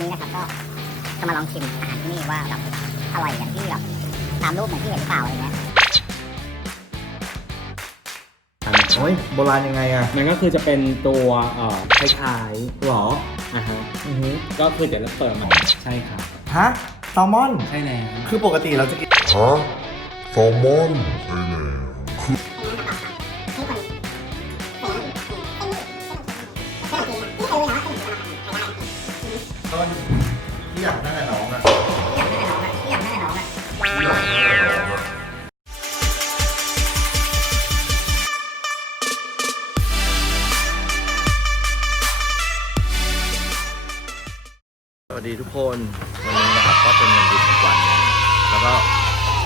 นี้นะครับก็จะมาลองชิมอาหารที่นี่ว่าแบบอร่อยอย่างที่แบบตามรูปเหมือนที่เห็นหรือเปล่าอะไรเงี้ยโอ้ยโบราณยังไงอะมันก็คือจะเป็นตัวเอ่อคล้ายหรอๆอะฮะอือหือก็คือเดี๋ยวเราเปิดมาใช่ครับฮะแซลมอน ใช่แล้วคือปกติเราจะกินฮะแซลมอนใช่แล้ว คนวันนี้นะครับก็เป็นวันหยุดวันหนึงแล้วก็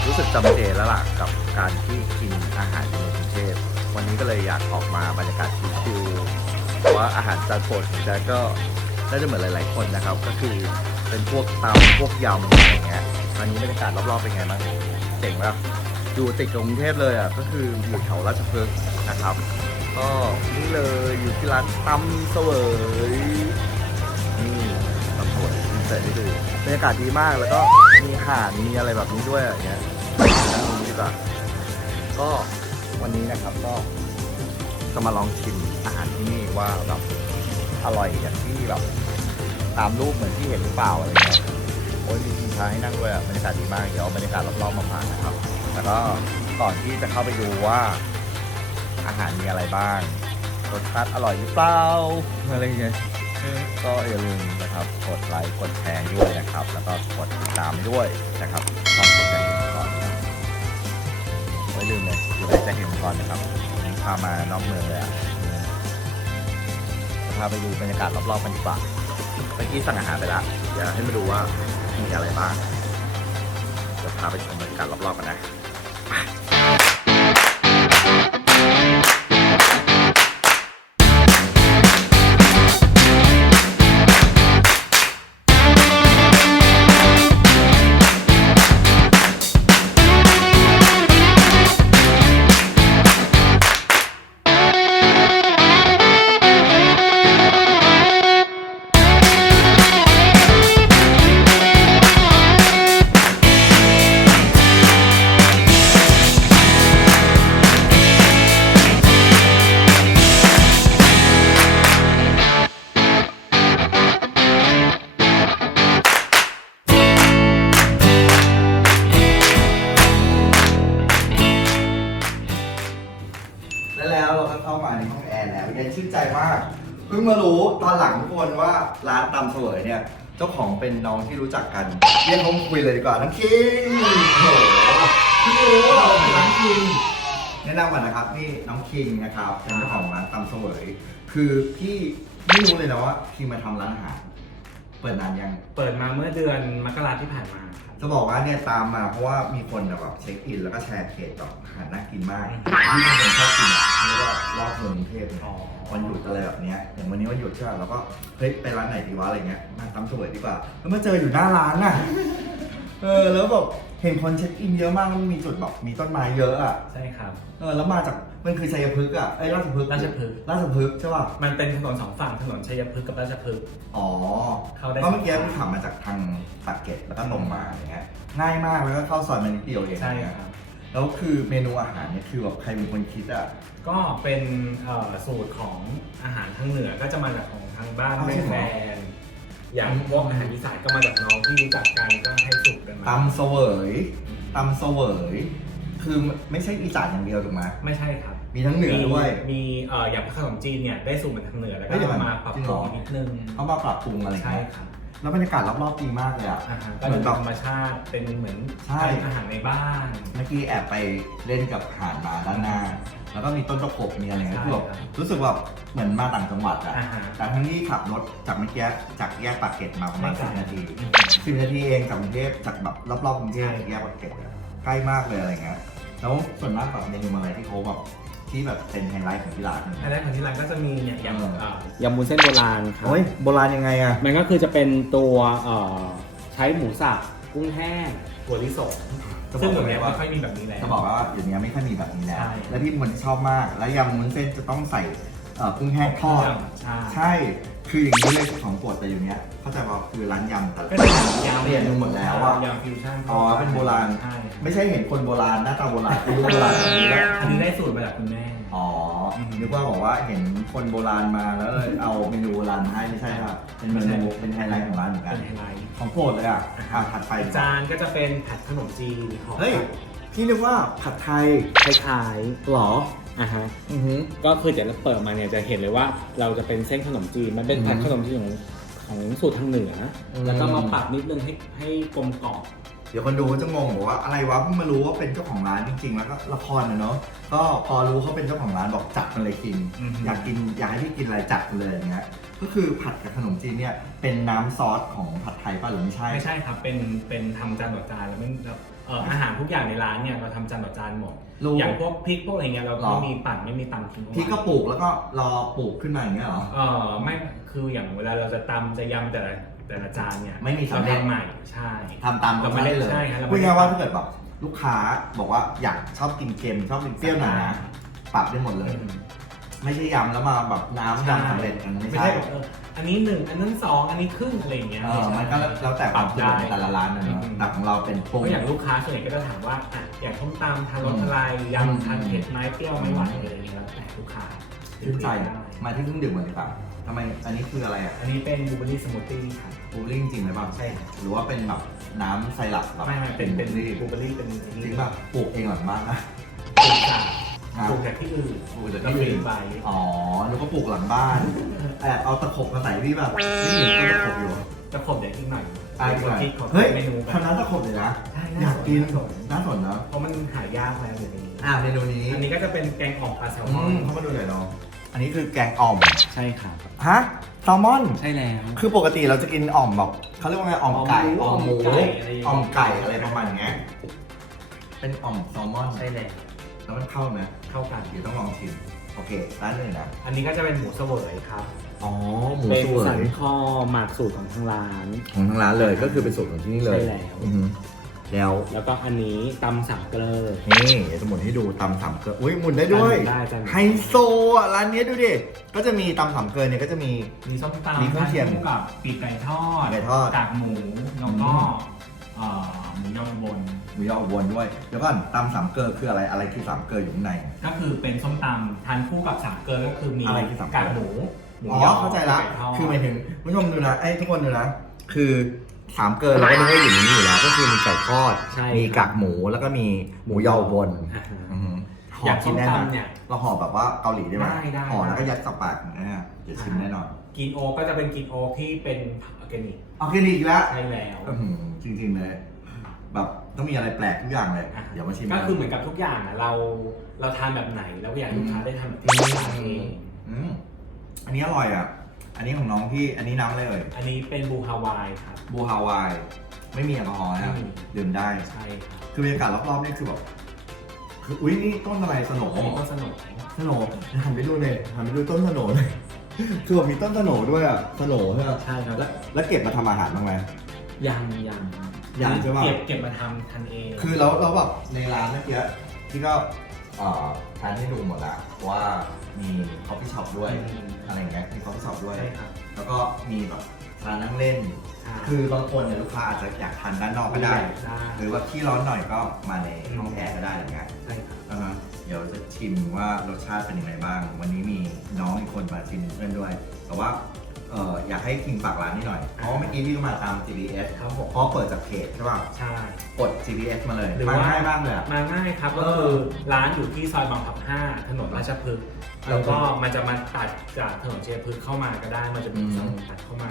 รู้สึกจำเจแล้วล่ะกับการที่กินอาหารในกรุงเทพวันนี้ก็เลยอยากออกมาบรรยากาศชิลๆเพราะว่าอาหารจานโปรดของแจ๊คก็น่าจะเหมือนหลาย ๆ คนนะครับ ก็คือเป็นพวกตำพวกยำอะไรเงี้ยอันนี้บรรยากาศรอบ ๆ เป็นไงบ้างเจ๋งป่ะอยู่ติดกับกรุงเทพเลยอะก็คืออยู่แถวราชพฤกษ์นะครับ ก็นี่เลยอยู่ที่ร้านตำเสวย สิร์ตให้ดูบรรยากาศดีมากแล้วก็มีห่านมีอะไรแบบนี้ด้วยอย่างเงี้ยดีกว่าก็วันนี้นะครับก็จะมาลองชิมอาหารที่นี่ว่าแบบอร่อยอย่างที่แบบตามรูปเหมือนที่เห็นหรือเปล่าอะไรเงี้ยโอ้ยมีชิงช้าให้นั่งด้วยบรรยากาศดีมากเดี๋ยวเอาบรรยากาศรอบๆมาฝากนะครับแล้วก็ก่อนที่จะเข้าไปดูว่าอาหารมีอะไรบ้างรสชาติอร่อยหรือเปล่าอะไรเงี้ย ก็อย่าลืมนะครับกดไลค์กดแชร์ด้วยนะครับ แล้วก็กดติดตามด้วยนะครับตองจะเห็นก่อนไม่ลืมเลยอยู่ในจะเห็นก่อนนะครับวันนี้พามานอกเมืองเลยอะจะพาไปดูบรรยากาศรอบๆกันดีกว่าเมื่อกี้สั่งอาหารไปแล้วเดี๋ยวให้มาดูว่ามีอะไรบ้างเดี๋ยวพาไปชมบรรยากาศรอบๆกันนะ และแล้วเราก็เข้ามาในห้องแอร์แล้วเย็นชื่นใจมากเพิ่งมารู้ตอนหลังทุกคนว่าร้านตำเสวยเนี่ยเจ้าของเป็นน้องที่รู้จักกันเรียกเขามาคุยเลยดีกว่าน้องคิงโอ้โหพี่รู้เราเป็นร้านคิงแนะนำก่อนนะครับนี่น้องคิงนะครับเป็นเจ้าของร้านตำเสวย คือพี่ไม่รู้เลยนะว่าคิงมาทำร้านอาหาร เปิดนานยัง เปิดมาเมื่อเดือนมกราที่ผ่านมาครับจะบอกว่าเนี่ยตามมาเพราะว่ามีคนแบบเช็คอินแล้วก็แชร์เพจแบบอาหารน่ากินมากที่มีคนชอบกินอะแล้วก็รอบเมืองกรุงเทพเนี่ยอ๋อวันหยุดอะไรแบบเนี้ยอย่างวันนี้วันหยุดใช่ไหมเราก็เฮ้ยไปร้านไหนดีวะอะไรเงี้ยมาตำสวยดีกว่าแล้วมาเจออยู่หน้าร้านน่ะเออแล้วแบบเห็นคนเช็คอินเยอะมากแล้วมีจุดแบบมีต้นไม้เยอะอะ ใช่ครับ เออแล้วมาจาก มันคือชัยพฤกษ์อะไอ้ยราชพฤกษ์ราชพฤกษ์ ราชพฤกษ์ใช่ป่ะ มันเป็นถนนสองฝั่งถนนชัยพฤกษ์กับราชพฤกษ์ อ๋อเข้าได้ ก็เมื่อกี้พี่ขับมาจากทางปากเกร็ดแล้วก็ลงมาอย่างเงี้ย ง่ายมากแล้วก็เข้าซอยมานิดเดียวเองใช่อย่างเงี้ยครับ แล้วคือเมนูอาหารเนี่ยคือแบบใครเป็นคนคิดอะ ก็เป็นเอ่อสูตรของอาหารทางเหนือก็จะมาจากของทางบ้านอ้าวแม่จริงเหรแฟอนอย่างพวกอาหารอีสานก็มาจากน้องที่รู้จักกันก็ให้สูตรกันมาตำเสวยตำเสวย คือไม่ใช่อีสานอย่างเดียวถูกไหม ไม่ใช่ครับ มีทั้งเหนือด้วย มีเอ่ออย่างขนมจีนเนี่ยได้สูตรมาทางเหนือแล้วเฮ้ก็ยเดี๋ยวก่อนมาปรับจริงปเหรรุองนิดนึงเขามาปรับปรุงอะไรใช่เงี้ยครับแล้วบรรยากาศรอบๆดีมากเลยอะ อาหารก็เหมืเป็อนนแบบธรรมชาติเป็นเหมือนใช่อาหารในบ้าน เมื่อกี้แอบไปเล่นกับหาดมาด้านหน้า แล้วก็มีต้นตะขบมีอะไรเงี้ยใช่คือแบบครับรู้สึกแบบเหมือนมาต่างจังหวัดอะ อ่าฮะ แต่ทั้งที่ขับรถจากเมื่อกี้จากแยกปากเกร็ดมาประมาณไม่ไกลสิบนาทีอืมสิบนาทีเองจากกรุงเทพจากแบบรอบๆกรุงเทพใช่แยกปากเกร็ดอะใกล้มากเลยอะไรเงี้ยแล้วส่วนมากแบบเมนูอะไรที่เขาแบบ ที่แบบเป็นไฮไลท์ของที่ร้านเนี่ยอันแรกของที่ร้านก็จะมีเนี่ยอย่างเออเอ่อยำวุ้นเส้นโบราณครับโอ้ยโบราณยังไงอะมันก็คือจะเป็นตัวเอ่อใช้หมูสับกุ้งแห้งถั่วลิสงจะบซึ่องกเดี๋ยวเลนี้ยว่าไม่ค่อยมีแบบนี้แล้ว จะบอกว่าเดี๋ยวนี้ไม่ค่อยมีแบบนี้แล้ว ใช่ และที่มันชอบมาก และยำมุ้นเส้นจะต้องใส่เอ่อกุ้งแห้งทอด ใช่ ใช่ คคืออย่างนี้เลยของโปรดแต่อยู่เนี้ยเข้าใจว่าคือร้านยำแต่ก็จะเป็นยำเปลี่ยนไปหมดแล้วอะยำฟิวชั่นอ๋อเป็นโบราณ ใช่ไม่ใช่เห็นคนโบราณหน้าตาโบราณอายุโบราณแบบนี้แล้วอันนี้ได้สูตรมาจากคุณแม่ อ๋อนึกว่าบอกว่าเห็นคนโบราณมาแล้วเลยเอาเมนูโบราณมาให้ไม่ใช่ครับเป็นเมนูเป็นไฮไลท์ของร้านเหมือนกันเป็นไฮไลท์ของโปรดเลยอะอะถัดไปจานก็จะเป็นผัดขนมจีนห่อเฮ้ยพี่นึกว่าผัดไทยคล้ายๆหรอ อะฮะอือหือ ก็คือเดี๋ยวเราเปิดมาเนี่ยจะเห็นเลยว่าเราจะเป็นเส้นขนมจีนมันเป็นอืมผัดขนมจีนของของสูตรทางเหนืออม แล้วก็มาปรับนิดนึงให้ให้กลมกล่อมเดี๋ยวคนดูก็จะงงบอกว่าอะไรวะเพิ่งมารู้ว่าเป็นเจ้าของร้านจริงๆ แล้วก็ละครนะเนาะก็พอรู้เขาเป็นเจ้าของร้านบอกจัดมาเลยคิงอือหืออยากกินอยากให้พี่กินอะไรจัดมาเลยอย่างเงี้ยก็คือผัดกับขนมจีนเนี่ยเป็นน้ำซอสของผัดไทยป่ะหรือไม่ใช่ ไม่ใช่ครับ เป็น เป็นทำจานต่อจานแล้วไม่แล้วเอ่ออาหารทุกอย่างในร้านเนี่ยเราทำจานต่อจานหมด รู้อย่างพวกพริกพวกอะไรเงี้ยเราหรอ ไม่มีปั่นไม่มีตำทิ้งเอาไว้พี่ก็ปลูกแล้วก็รอปลูกขึ้นมาอย่างเงี้ยเหรอ เออไม่ คืออย่างเวลาเราจะตำจะยำแต่ละ แต่ละจานเนี่ยไม่มีสำเร็จาทำใหม่ใช่ทำตามเราไม่ได้ได้เลย ใช่ครับเราพูไม่ดได้ง่ายๆว่าถ้าเกิดแบบลูกค้าบอกว่าอยากชอบกินเค็มชอบกินเปรี้ยวหน่อยนะปรับได้หมดเลย อืม ไม่ใช่ยำแล้วมาแบบน้ำยำสำเร็จมันไม่ไม่ใช่ใช่แบบเอออันนี้หนึ่งอันนั้นสองอันนี้ครึ่งอะไรอย่างเงี้ยเออมันก็แล้วแต่ความสะดวกของแต่ละร้านนะเนาะอืม แต่ของเราเป็นเพปรุงราะอย่างลูกค้าส่วนใหญ่ก็จะถามว่าอะอย่างต้มตำทานรสอะไรอืมยำทานเผ็ดไหมเปรี้ยวไหมหวานอะไรอย่างเงี้ยแล้วแต่ลูกค้าชื่นใจได้มาที่เครื่องดื่มก่อนดีกว่า ทำไมอันนี้คืออะไรอะอันนี้เป็นบลูเบอร์รี่สมูทตี้ครับบูลิ่งจริงไหมบ้างใช่ครับหรือว่าเป็นแบบน้ำไซรัปแบบไม่ไม่เป็นเป็นนี่บลูเบอร์รี่เป็นจริงป่ะปลูกเองหลังบ้านนะ ปลูกจากครับ ปลูกจากที่อื่นปลูกจากแล้วที่ฟรีอื่นใบอ๋อนึกว่าปลูกหลังบ้านแอบเอาตะขบมาใส่พี่แบบนี่ต้นตะขบอยู่จะขบเดี๋ยวอีกหน่อยอะอีกหน่อยคิดของเฮ้ยเมนูกัทำน้ำตะขบเลยนะใช่อยากกินน่สนน่าสนเนาะเพราะมันหายากแล้วเดี๋ยวนี้อะเมนูนี้อันนี้ก็จะเป็นแกงอ่อมปลาแซลอืมอนมเข้ามาดูหน่อยเนาะ อันนี้คือแกงอ่อม ใช่ครับ ฮะแซลมอน ใช่แล้ว คือปกติเราจะกินอ่อมแบบเขาเรียกว่าไงอ่อมไก่อ่อ่ออมมหหมูมูอ่อมไก่อะไรอย่างเงี้ยอ่อมไก่อะไรประมาณเนี้ยเป็นอ่อมแซลมอนใช่แล้วแล้วมันเข้าไหมเข้ากันเดี๋ยวต้องลองชิมโอเคร้านหนึ่งนะอันนี้ก็จะเป็นหมูเสวยครับอ๋อหมูเป็นสวสันยคอหมักสูตรของทางร้านของทางร้านเลยก็คือเป็นสูตรของที่นี่เลยใช่แล้วอือฮึ แล้วแล้วก็อันนี้ตำสามเกลอ นี่เดี๋ยวจะหมุนให้ดูตำสามเกลืออุ้ยหมุนได้ด้วยได้จ้ะ ไฮโซอะร้านนี้ดูดิก็จะมีตำสามเกลือเนี่ยก็จะมี มีส้มตำมีเครื่องเคียงทานคู่กับปีกไก่ทอดไก่ทอด กากหมูแล้วก็เอ่อหมูยออุบลหมูยออุบลด้วยเดี๋ยวก่อนตำสามเกลือคืออะไรอะไรคือสามเกลืออยู่ข้างใน ก็คือเป็นส้มตำทานคู่กับสามเกลือก็คือมีอะไรคือสามเกลือกากหมูหมูอ๋อยอเข้าใจละ ไก่ทอดคือหมายถึงผู้ชมดูนะไอ้ยทุกคนดูนะ คือ สามเกินเราก็นึกว่าอยู่ในนี้อยู่แล้ว ก็คือมีไก่ทอด ใช่มีครับกากหมูแล้วก็มีหมูยออุบนอ่าฮะห่อย่างกิส้นมได้ไหมตำเนี่ยเราห่อแบบว่าเกาหลีได้ไหมได้ได้ ห่อแล้วก็ได้ยัดกับปากอย่างนี้นะเดี๋ยวชิมแน่นอนกินโอก็จะเป็นกินโอที่เป็นผักออร์แกนิกเอาแค่นี้อีกแล้ว ใช่แล้วอื้อหือจริงๆเลย แบบต้องมีอะไรแปลกทุกอย่างเลยอะเดี๋ยวมาชิมก็คือเหมือนกับทุกอย่างอะเราเราทานแบบไหนเราก็อยากให้ลูกค้าได้ทานแบบที่เราทานเอง อืมอันนี้อร่อยอะ อันนี้ของน้องพี่อันนี้น้ำอะไรเอ่ยอันนี้เป็นบูฮาวายครับ บูฮาวาย ไม่มีแอลกอฮอล์นะไม่มี ดื่มได้ ใช่ครับคือบรรยากาศรอบๆนี่คือแบบคืออุ้ยนี่ต้นอะไรสโหนอันนี้ก็สนุกสโหนหันไปดูเลยหันไปดูต้นสโหนเลยคือแบบมีต้นสโหนด้วยอะสโหนใช่ไหมใช่ครับแล้วแล้วเก็บมาทำอาหารบ้างไหม ยังยังยังใช่ป่ะเก็บเก็บมาทำทานเองคือแล้วแล้วแบบในร้านเมื่อกี้ที่ก็เอ่อทานให้ดูหมดละว่ามีคอฟฟี่ช็อปด้วย อืมอะไรอย่างเงี้ยมีคอฟฟี่ช็อป ด้วย ใช่ครับ แล้วก็มีแบบทานนั่งเล่นใช่คือบางคนเนี่ยลูกค้าอาจจะอยากทานด้านนอกก็ได้ ได้หรือว่าที่ร้อนหน่อยก็มาในห้องแอร์ก็ได้อย่างเงี้ยใช่ครับอ่าฮะเดี๋ยวจะชิมว่ารสชาติเป็นยังไงบ้าง วันนี้มีน้องอีกคนมาชิมเพื่อนด้วย แต่ว่า เอออยากให้คิงฝากร้านนี้หน่อย เพราะว่าเมื่อกี้พี่ก็มาตาม GPS ครับผมเพราะเปิดจากเพจใช่ป่ะใช่ กด GPS มาเลยหรือมาว่า ง่ายมากเลยอะ มาง่ายครับเอก็อคือร้านอยู่ที่ซอยบางพลับ5ถนนราชพฤกษ์เออแล้วก็มันจะมาตัดจากถนนเชียพฤกษ์เข้ามาก็ได้ มันจะมีอืมถนนตัดเข้ามา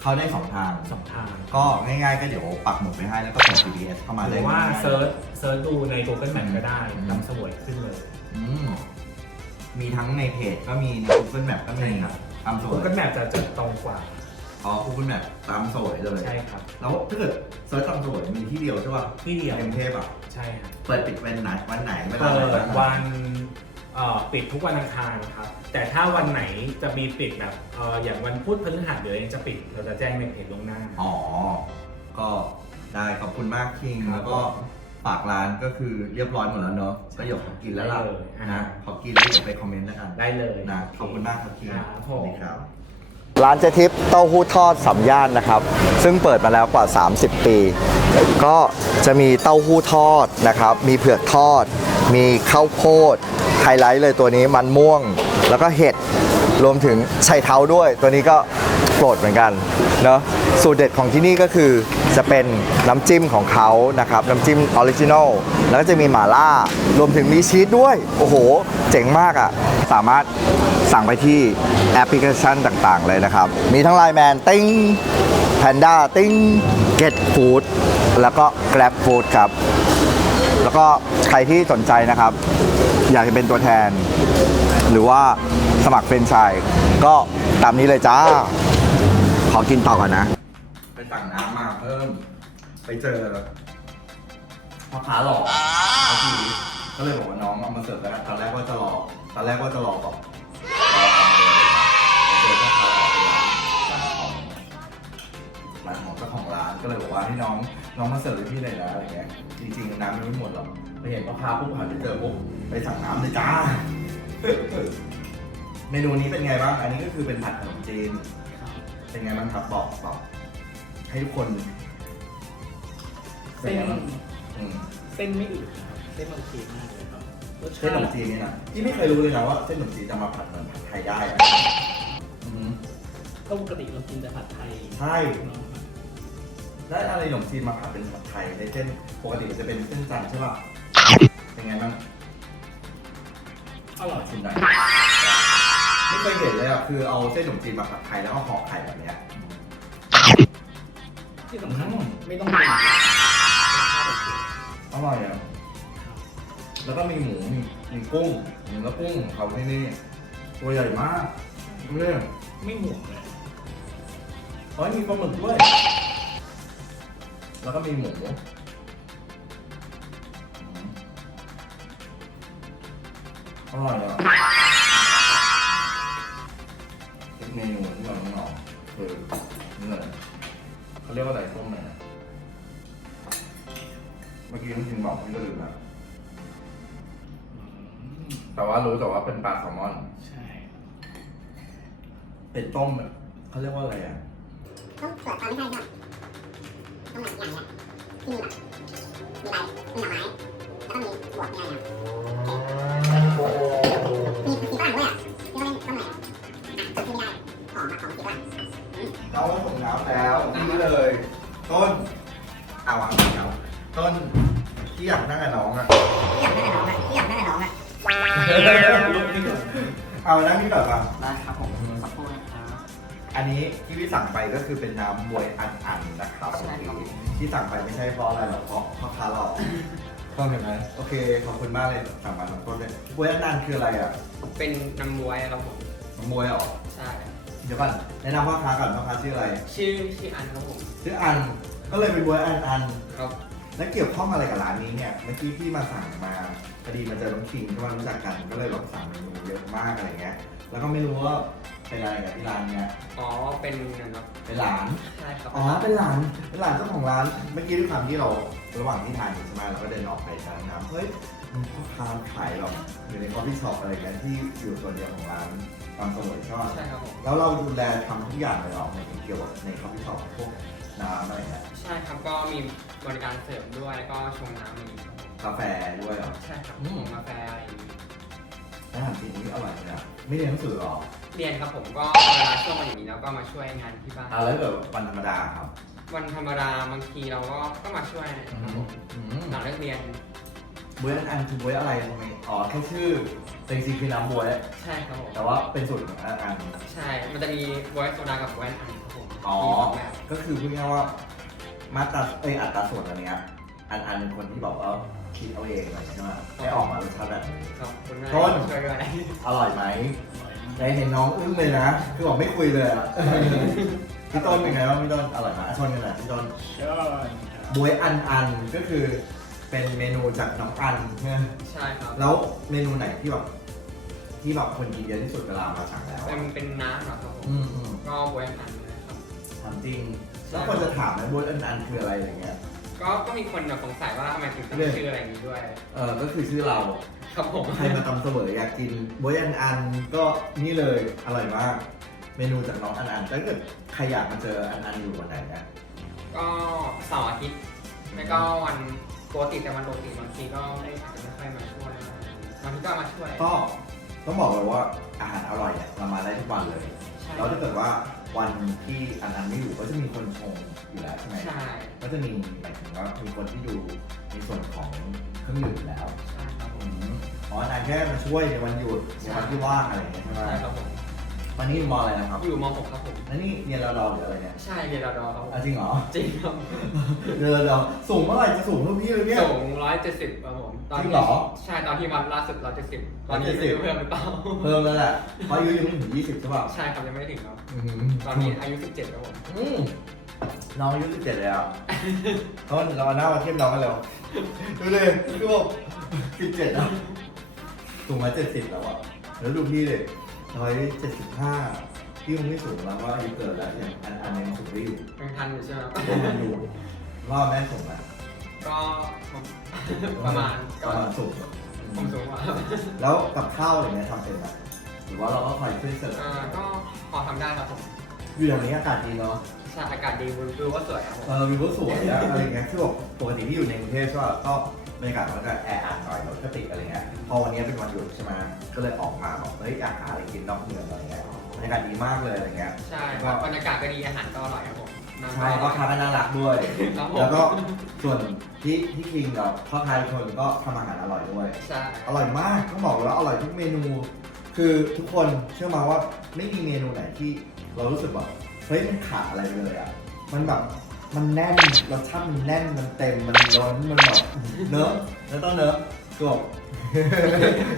เข้าได้สองทาง สองทาง ก็ง่ายๆก็เดี๋ยวปักหมุดไปให้แล้วก็กด GPS เข้ามาหได้รือว่าง่ยๆ เซิร์ชเซิร์ชดูใน Google Map ก็ได้อืมจำสวยขึ้นเลย อืมมีทั้งในเพจก็มีใน Google Map ก็มีใช่ครับ ตามสวย Google Map จะจะตรงกว่า อ๋อ Google Map ตามสวยเลย ใช่ครับ แล้วถ้าเกิดเซิร์ชตามสวยมีที่เดียวใช่ป่ะที่เดียว ในกรุงเทพอะ ใช่ครับเปิดปิดวันไหนวันไหนเวลาเปิไหนดวันเอ่อปิดทุกวันอังคารครับ แต่ถ้าวันไหนจะมีปิดแบบเอ่ออย่างวันพุธพฤหัสเดี๋ยวเองจะปิด เราจะแจ้งในเพจล่วงหน้า อ๋อ ก็ได้ขอบคุณมากคิง ครับ แล้วก็ ฝากร้านก็คือเรียบร้อยหมดแล้วเนาะก็เดี๋ยวขอกินแล้วล่ะได้เลยอ่านะขอกินแล้วเดี๋ยวไปคอมเมนต์แล้วกันได้เลยนะขอบคุณมากครับคิงครับผมสวัสดีครับ ร้านเจทิปเต้าหู้ทอดสามย่านนะครับ ซึ่งเปิดมาแล้วกว่า 30 ปี ก็จะมีเต้าหู้ทอดนะครับ มีเผือกทอด มีข้าวโพดไฮไลท์เลยตัวนี้มันม่วง แล้วก็เห็ด รวมถึงไชัยเท้าด้วย ตัวนี้ก็โปรดเหมือนกัน เนาะสูตรเด็ดของที่นี่ก็คือจะเป็นน้ำจิ้มของเขานะครับ น้ำจิ้มออริจินอลแล้วก็จะมีหม่าล่ารวมถึงมีชีสด้วย โอ้โห เจ๋งมากอะ่ะ สามารถสั่งไปที่แอปพลิเคชันต่างๆ เลยนะครับ มีทั้งไลน์แมนติ้งแพนด้าติ้งเก็ตฟู้ดแล้วก็ Grab Food ครับ แล้วก็ใครที่สนใจนะครับ อยากจะเป็นตัวแทน หรือว่าสมัครเป็นชายก็ตามนี้เลยจ้า ขอกินต่อก่อนนะ ไปสั่งน้ำมาเพิ่ม ไปเจอพ่อค้าหลอเขาทีก็เลยบอกว่าน้องเอามาเสิร์ฟแล้วตอนแรกว่าจะรอตอนแรกว่าจะรอก่อนเลยเจอพ่อค้าหล่อเป็นร้านของร้านของเจ้าของร้านก็เลยบอกว่าให้น้องน้องมาเสิร์ฟให้พี่หน่อยนะอะไรเงี้ยจริงๆน้ำยังไม่หมดหรอกไปเห็นพ่อค้าปุ๊บหันไปเจอปุ๊บไปสั่งน้ำเลยจ้าเมนูนี้เป็นไงบ้าง อันนี้ก็คือเป็นผัดขนมจีน เป็นไงบ้างครับบอกบอกให้ทุกคนเป็นไงบ้างอืมเส้นไม่อืดนะครับเส้นบางทีมากเลยครับรสเส้นชาขนมติจีนนี่นะที่ไม่เคยรู้เลยนะว่าเส้นขนมจีนจะมาผัดเหมือนผัดไทยได้อะอืมก็ปกติเรากินแต่ผัดไทยใช่เนาะครับได้อะไรขนมจีนมาผัดเป็นผัดไทยในเส้นปกติมันจะเป็นเส้นจันทร์ใช่ป่ะเป็นไงบ้างอร่อยชิมหน่อยไม่เคยเห็นเลยอะคือเอาเส้นขนมจีนมาผัดไทยแล้วก็ห่อไข่แบบเนี้ยที่สำคัญอืมไม่ต้องปรุงรสชาติโอเคอร่อยอะ แล้วก็มีหมูมีมีกุ้งหมูแล้วกุ้งของเขาที่นี่ตัวใหญ่มากดูดิไม่ห่วงเลยเฮ้ยมีปลาหมึกด้วย แล้วก็มีหมูอืมอร่อยอะ เมนูที่เราต้องลองคือนี่เลยเขาเรียกว่าอะไรส้มอะไรนะเมื่อกี้จริงๆบอกพี่ก็ลืมแล้วอืมแต่ว่ารู้แต่ว่าเป็นปลาแซลมอน ใช่เป็นต้มแบบเขาเรียกว่าอะไรอะต้องเปิดตอนไม่ใช่ใช่ต้องแบบอย่างเงี้ยที่มีแบบมีใบมีหน่อไม้แล้วก็มีบวกมีอะไรอะมีสีฝรั่งด้วยอะ หอมอะหอมสีฝรั่งเราก็ส่งน้ำแล้วนี่เลย ต้นอาวางแล้วต้นที่อยากนั่งกับน้องอะที่อยากได้น้องอะที่อยากได้น้องอะเอานั่งนี่ก่อนป่ะได้ครับผมสักครู่นะครับอันนี้ที่พี่สั่งไปก็คือเป็นน้ำบวยอันๆนะครับใช่ครับที่สั่งไปไม่ใช่เพราะอะไรหรอกเพราะพ่อค้าหลอกเข้าเห็นไหมโอเคขอบคุณมากเลยสั่งมาทั้งต้นเลยบวยอันๆคืออะไรอะเป็นน้ำบวยครับผมน้ำบวยเหรอใช่ เดี๋ยวก่อนแนะนำพ่อค้าก่อนพ่อค้าชื่ออะไร ชื่อชื่ออันครับผมชื่ออัน ก็เลยเป็นบวยอันๆครับ แล้วเกี่ยวข้องอะไรกับร้านนี้เนี่ย เมื่อกี้พี่มาสั่งมาพอดีมาเจอน้องคิงที่ว่ารู้จักกันก็เลยลองสั่งเมนูเยอะมากอะไรเงี้ย แล้วก็ไม่รู้ว่าเป็นอะไรกับที่ร้านเนี่ยอ๋อเป็นนะครับเป็นหลาน ใช่ครับอ๋อ เป็นหลาน เป็นหลานเจ้าของร้าน เมื่อกี้ด้วยความที่เราระหว่างที่ทานอยู่ใช่ไหมเราก็เดินออกไปทานน้ำเฮ้ย มันพ่อค้าขายแบบอยู่ในคอฟฟี่ช็อปอะไรเงี้ยที่อยู่ส่วนเดียวของร้านตามสมุยใช่ไหมใช่ครับผม แล้วเราดูแลทำทุกอย่างเลยเหรอในเกี่ยวกับในคอฟฟี่ช็อปพวกน้ำอะไรเงี้ยใช่ครับก็มีบริการเสริมด้วยแล้วก็ชงน้ำอย่างนี้ครับผมกาแฟด้วยเหรอใช่ครับอืมผงกาแฟอะไรอย่างนี้อาหารที่นี้อร่อยเลยอะไม่เรียนหนังสือหรอเรียนครับผมก็เวลาช่วงวันอย่างนี้แล้วก็มาช่วยงานที่บ้าน อ่าแล้วแบบวันธรรมดาครับวันธรรมดาบางทีเราก็ก็มาช่วยนะครับผมอืมหลังเลิกเรียน บวยอันคือบ๊วยอะไรทำไมอ๋อแค่ชื่อแต่จริงๆคือน้ำบวย ใช่ครับผม แต่ว่าเป็นสูตรของอันอันใช่ มันจะมีบวยโซดากับบวยอันครับผมอ๋อ มีสงแบบก็คือพูดง่ายๆว่ามาตราเอยอัตราส่วนอันเนี้ยอันอันเป็นคนที่บอกว่าคิดเอาเองเลยใช่ไหมให้ออกมารสชาติแบบนี้ครับคุณแม่ต้น ช่วยด้วยอร่อยไหมได้เห็นน้องอึ้งเลยนะ คือบอกไม่คุยเลยอะพี่ต้นเป็นไงบ้างพี่ต้นอร่อยไหมอะชนกันหน่อยพี่ต้น ก็อร่อยครับบวยอันอันก็คือ เป็นเมนูจากน้องอันใช่ไหมใช่ครับ แล้วเมนูไหนที่แบบที่แบบคนกินเยอะที่สุดเวลามาสั่งแล้วเป็นเป็นน้ำเหรอครับผมอืมอืมก็บวยอันนะครับ ถามจริง แล้วคนจะถามไหมบวยอันอันคืออะไรอย่างเงี้ย ก็ก็มีคนแบบสงสัยว่าทำไมถึงตั้งเรื่องชื่ออะไรอย่างนี้ด้วย เออก็คือชื่อเรา ครับผม ใครมาตำเสมออยากกินบวยอันอันก็นี่เลยอร่อยมาก เมนูจากน้องอันอันถ้าเกิดใครอยากมาเจออันอันอยู่วันไหนเนี่ยก็เสาร์อาทิตย์แล้วก็วัน ปกติแต่วันปกติบางทีก็ไม่อาจจะไม่ค่อยมาช่วยบางทีก็มาช่วยก็ต้องบอกเลยว่าอาหารอร่อยเนี่ยเรามาได้ทุกวันเลย ใช่แล้วถ้าเกิดว่าวันที่อันอันไม่อยู่ก็จะมีคนชงอยู่แล้วใช่ไหมใช่ก็จะมีหมายถึงว่ามีคนที่ดูในส่วนของเครื่องดื่มอยู่แล้วใช่ครับผอืมมอ๋ออันอันแค่มาช่วยในวันหยุดในวันที่ว่างอะไรอย่างเงี้ยใช่ไหม ใช่ครับผม วันนี้อยู่มออะไรนะครับอยู่ม .6 ครับผม แล้วนี่เรียนรอดอหรืออะไรเนี่ยใช่เรียนรอดอครับผมอะจริงเหรอ จริงครับเรียนรอดอสูงเมื่อไหร่จะสูงเท่าพี่เลยเนี่ย สูงร้อยเจ็ดสิบครับผมตอนจริที่งเหรอ ใช่ตอนที่วันล่าสุดร้อยเจ็ดสิบตอนนี้ไม่รู้เพิ่มหรือเปล่าเพิ่มแล้วแหละเพราะอายุยังไม่ถึงยี่สิบใช่ป่ะใช่ครับยังไม่ได้ถึงครับ อืมตอนนี้อายุสิบเจ็ดครับผมอืมน้องอายุสิบเจ็ดแล้วเขาเราเอาหน้ามาเทียบน้องกันเร็วดูเลยคือบอกสิบเจ็ดแล้วสูงมาเจ็ดสิบแล้วอะแล้วดูพี่เลย ร้อยเจ็ดสิบห้าพี่คงไม่สูงแล้วว่าอายุเกินแล้วอย่างอันอันยังสูงได้อยู่ยังทันอยู่ใช่ไหมครับยังมันอยู่ว่าแม่สูงแล้วก็ประมาณปก็ระมาณสูงผมสูงกว่าแล้วกับข้าวอะไรเงี้ยทำเป็นไหมหรือว่าเราก็คอยช่วยเสิร์ฟเอ่อก็พอทำได้ครับผมอยู่อย่างนี้อากาศดีเนาะ ใช่อากาศดีวิวก็สวยครับผม เออวิวก็สวยอะอะไรเงี้ยคือแบบปกติที่อยู่ในกรุงเทพใช่ป่ะก็ บรรยากาศมันก็แออัดหน่อยรถก็ติดอะไรเงี้ยพอวันนี้เป็นวันหยุดใช่ไหมก็เลยออกมาบอกเฮ้ยอยากหาอะไรกินนอกเมืองอะไรเงี้ยบรรยากาศดีมากเลยอะไรเงี้ยใช่ครับบรรยากาศก็ดีอาหารก็อร่อยครับผมน้ำใช่ก็ค้าก็น่ารักด้วย ครับผม แล้วก็ส่วนที่ที่คิงกับพ่อทายชนก็ทำอาหารอร่อยด้วย ใช่อร่อยมากต้องบอกเลยว่าอร่อยทุกเมนู คือทุกคนเชื่อมาว่าไม่มีเมนูไหนที่เรารู้สึกแบบเฮ้ยมันขาดอะไรไปเลยอะมันแบบ มันแน่นรสชาติมันแน่นมันเต็มมันล้นมันแบบเนอะแล้วต้องเนอะคือแบบ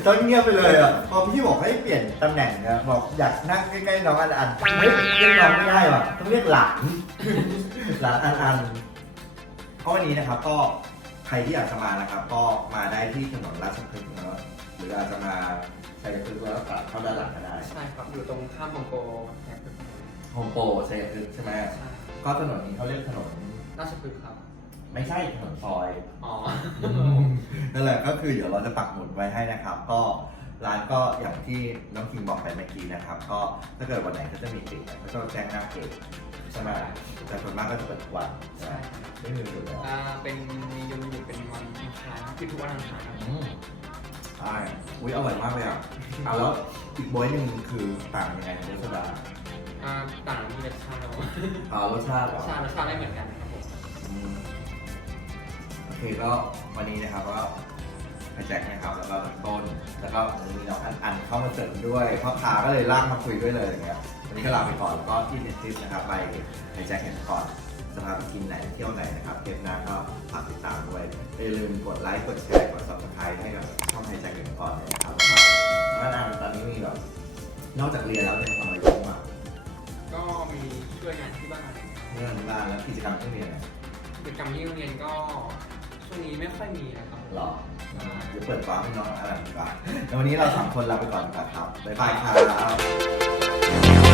ต้องเงียบไปเลยอะพอพี่บอกให้เปลี่ยนตำแหน่งนะบอกอยากนั่งใกล้ๆน้องอันอันเฮ้ยเรียกน้องไม่ได้ว่ะต้องเรียกหลานหลานอันอันเพราะวันนี้นะครับก็ใครที่อยากจะมานะครับ ก็มาได้ที่ถนนราชพฤกษ์นะครับหรืออาจจะมาชัยพฤกษ์แล้วก็ตัดเข้าด้านหลังก็ได้ใช่ครับอยู่ตรงข้ามบางโกแฮปปี้โฮมโปรชัยพฤกษ์ใช่ไหม ก็ถนนนี้เขาเรียกถนน ราชพฤกษ์ครับ ไม่ใช่ถนนซอย อ๋อ นั่นแหละก็คือเดี๋ยวเราจะปักหมุดไว้ให้นะครับ ก็ร้านก็อย่างที่น้องคิงบอกไปเมื่อกี้นะครับ ก็ถ้าเกิดวันไหนก็จะมีติดเนี่ยก็ต้องแจ้งหน้าเพจใช่ไหมแต่ส่วนมากก็จะเปิดทุกวันใช่ไหมไม่มีหยุดแล้วอ่า เป็นมียูนิตเป็นวันอังคารที่ทุกวันอังคารครับอืมใช่อุ้ยอร่อยมากเลยอะอะแล้วอีกบอยหนึ่งคือต่างยังไงรสชาติ อ่าต่างที่รสชาติเราอ่ารสชาติเหรอใช่รสชาติไม่เหมือนกันครับผมอืมโอเคก็วันนี้นะครับก็ไปแจ็คนะครับแล้วก็ต้น แล้วก็วันนี้มีน้องอันอันเข้ามาเสริมด้วยพ่อค้าก็เลยลากมาคุยด้วยเลยอย่างเงี้ยวันนี้ก็ลาไปก่อนแล้วก็ที่เน็ตฟลินะครับไปไปแจ็คเห็นก่อนจะพาไปกินไหนเที่ยวไหนนะครับเทปหน้าก็ฝากติดตามด้วยอย่าลืมกดไลค์กดแชร์กด subscribe ให้กับช่องไฮแจ็คเห็นก่อนเลยนะครับแล้วก็น้องอันอันตอนนี้มีแบบนอกจากเรียนแล้วเนี่ยทำอะไรบ้างวะ ก็มีช่วยงานที่บ้านเรื่องงานแล้วกิจกรรมที่เรียนเนี่ยกิจกรรมที่โรงเรียนก็ช่วงนี้ไม่ค่อยมีนะครับหรอใช่เดี๋ยวเปิดฟ้าให้น้องอะไรดีกว่าแล้ววันนี้เราสามคนลาไปก่อนก่อนครับบ๊ายบายครับ